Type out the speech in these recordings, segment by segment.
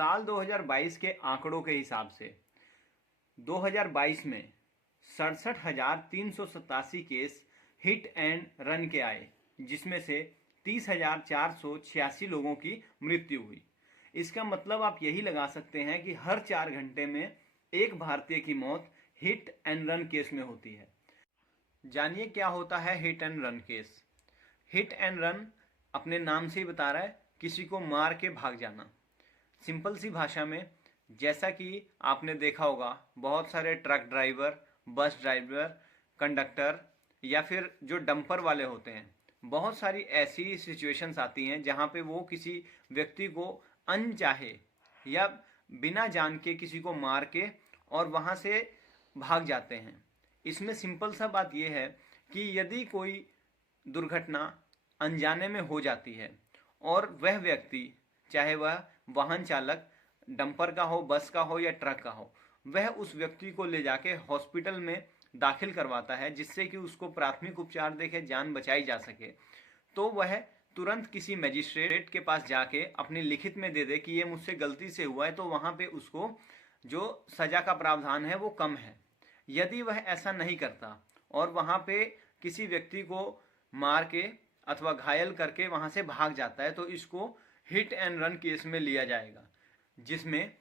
साल 2022 के आंकड़ों के हिसाब से 2022 में 67,387 केस हिट एंड रन के आए, जिसमें से 30,486 लोगों की मृत्यु हुई। इसका मतलब आप यही लगा सकते हैं कि हर 4 घंटे में एक भारतीय की मौत हिट एंड रन केस में होती है। जानिए क्या होता है hit and run case. Hit and run अपने नाम से ही बता रहा है किसी को मार के भाग जाना। सिंपल सी भाषा में, जैसा कि आपने देखा होगा बहुत सारे truck driver, bus driver, conductor या फिर जो डंपर वाले होते हैं, बहुत सारी ऐसी सिचुएशंस आती हैं जहां पे वो किसी व्यक्ति को अनचाहे या बिना जान के किसी को मार के और वहां से भाग जाते हैं। इसमें सिंपल सा बात यह है कि यदि कोई दुर्घटना अनजाने में हो जाती है और वह व्यक्ति, चाहे वह वाहन चालक डंपर का हो, बस का हो या ट्रक का हो, वह उस व्यक्ति को ले जाके हॉस्पिटल में दाखिल करवाता है जिससे कि उसको प्राथमिक उपचार देके जान बचाई जा सके, तो वह तुरंत किसी मजिस्ट्रेट के पास जाके अपनी लिखित में दे दे कि ये मुझसे गलती से हुआ है, तो वहां पे उसको जो सजा का प्रावधान है वो कम है। यदि वह ऐसा नहीं करता और वहां पे किसी व्यक्ति को मार के अथवा घायल करके वहां से भाग जाता है, तो इसको हिट एंड रन केस में लिया जाएगा, जिसमें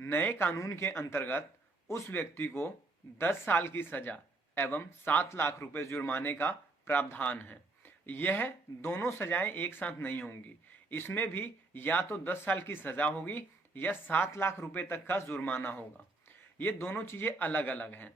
नए कानून के अंतर्गत उस व्यक्ति को 10 साल की सजा एवं 7 लाख रुपए जुर्माने का प्रावधान है। यह दोनों सजाएं एक साथ नहीं होंगी, इसमें भी या तो 10 साल की सजा होगी या 7 लाख रुपए तक का जुर्माना होगा। ये दोनों चीजें अलग अलग हैं।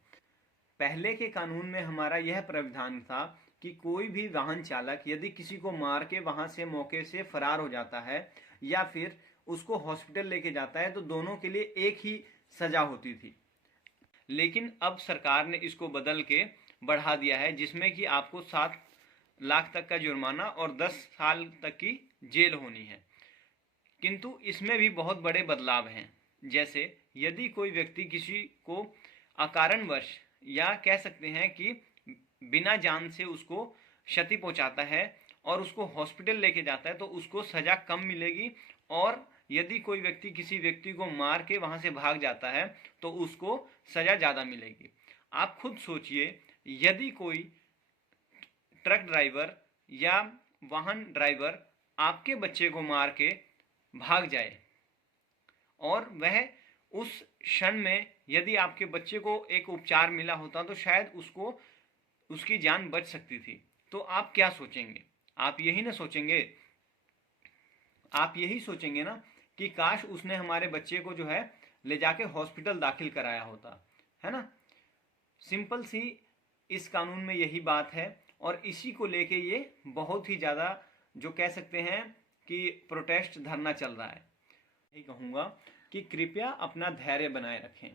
पहले के कानून में हमारा यह प्रावधान था कि कोई भी वाहन चालक यदि किसी को मार के वहां से मौके से फरार हो जाता है या फिर उसको हॉस्पिटल लेके जाता है, तो दोनों के लिए एक ही सजा होती थी। लेकिन अब सरकार ने इसको बदल के बढ़ा दिया है, जिसमें कि आपको 7 लाख तक का जुर्माना और 10 साल तक की जेल होनी है। किंतु इसमें भी बहुत बड़े बदलाव हैं। जैसे यदि कोई व्यक्ति किसी को अकारणवश या कह सकते हैं कि बिना जान से उसको क्षति पहुंचाता है और उसको हॉस्पिटल लेके जाता है, तो उसको सजा कम मिलेगी। और यदि कोई व्यक्ति किसी व्यक्ति को मार के वहां से भाग जाता है तो उसको सजा ज्यादा मिलेगी। आप खुद सोचिए, यदि कोई ट्रक ड्राइवर या वाहन ड्राइवर आपके बच्चे को मार के भाग जाए और वह उस क्षण में यदि आपके बच्चे को एक उपचार मिला होता तो शायद उसको उसकी जान बच सकती थी, तो आप क्या सोचेंगे? आप यही सोचेंगे ना कि काश उसने हमारे बच्चे को जो है ले जाके हॉस्पिटल दाखिल कराया होता, है ना। सिंपल सी इस कानून में यही बात है और इसी को लेके ये बहुत ही ज्यादा जो कह सकते हैं कि प्रोटेस्ट धरना चल रहा है। यही कहूंगा कि कृपया अपना धैर्य बनाए रखें।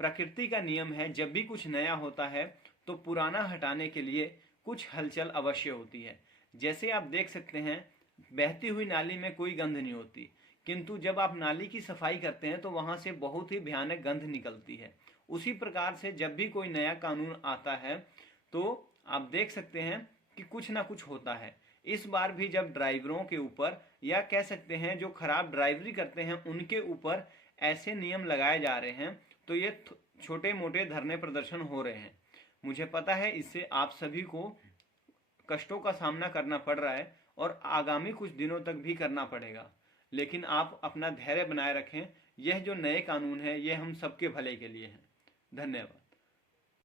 प्रकृति का नियम है, जब भी कुछ नया होता है तो पुराना हटाने के लिए कुछ हलचल अवश्य होती है। जैसे आप देख सकते हैं, बहती हुई नाली में कोई गंध नहीं होती, किंतु जब आप नाली की सफाई करते हैं तो वहां से बहुत ही भयानक गंध निकलती है। उसी प्रकार से जब भी कोई नया कानून आता है तो आप देख सकते हैं कि कुछ ना कुछ होता है। इस बार भी जब ड्राइवरों के ऊपर या कह सकते हैं जो खराब ड्राइवरी करते हैं उनके ऊपर ऐसे नियम लगाए जा रहे हैं, तो ये छोटे मोटे धरने प्रदर्शन हो रहे हैं। मुझे पता है इससे आप सभी को कष्टों का सामना करना पड़ रहा है और आगामी कुछ दिनों तक भी करना पड़ेगा, लेकिन आप अपना धैर्य बनाए रखें। यह जो नए कानून है ये हम सबके भले के लिए हैं। धन्यवाद।